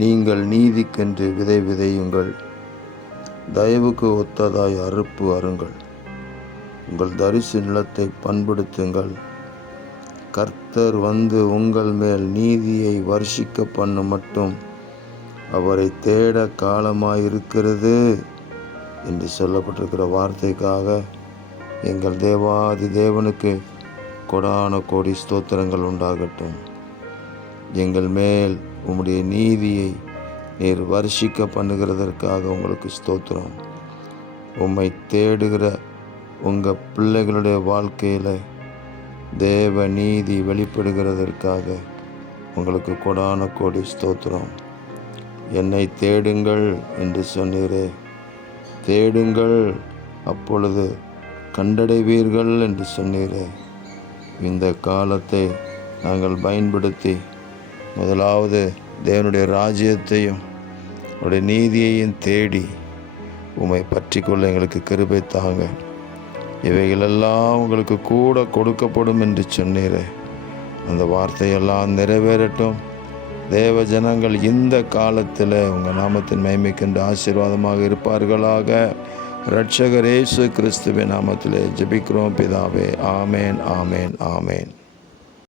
நீங்கள் நீதிக்கென்று விதை விதையுங்கள், தயவுக்கு ஒத்ததாய் அறுப்பு அருங்கள். உங்கள் தரிசு நிலத்தை பண்படுத்துங்கள். கர்த்தர் வந்து உங்கள் மேல் நீதியை வர்ஷிக்க பண்ணும் மட்டும் அவரை தேட காலமாயிருக்கிறது என்று சொல்லப்பட்டிருக்கிற வார்த்தைக்காக எங்கள் தேவாதி தேவனுக்கு கொடான கோடி ஸ்தோத்திரங்கள் உண்டாகட்டும். எங்கள் மேல் உம்முடைய நீதியை நீர் வர்ஷிக்க பண்ணுகிறதற்காக உங்களுக்கு ஸ்தோத்திரம். உம்மை தேடுகிற உங்கள் பிள்ளைகளுடைய வாழ்க்கையில் தேவ நீதி வெளிப்படுகிறதற்காக உங்களுக்கு கொடான கோடி ஸ்தோத்திரம். என்னை தேடுங்கள் என்று சொன்னீரே, தேடுங்கள் அப்பொழுது கண்டடைவீர்கள் என்று சொன்னீரே. இந்த காலத்தை நாங்கள் பயன்படுத்தி முதலாவது தேவனுடைய ராஜ்யத்தையும் அவருடைய நீதியையும் தேடி உம்மை பற்றி கொள்ள எங்களுக்கு கிருபை தாங்க. இவைகளெல்லாம் உங்களுக்கு கூட கொடுக்கப்படும் என்று சொன்னீரே, அந்த வார்த்தையெல்லாம் நிறைவேறட்டும். தேவ ஜனங்கள் இந்த காலத்தில் உங்கள் நாமத்தின் மகிமைக்கென்று ஆசீர்வாதமாக இருப்பார்களாக. இரட்சகர் இயேசு கிறிஸ்துவின் நாமத்திலே ஜெபிக்கிறோம் பிதாவே. ஆமேன், ஆமேன், ஆமேன்.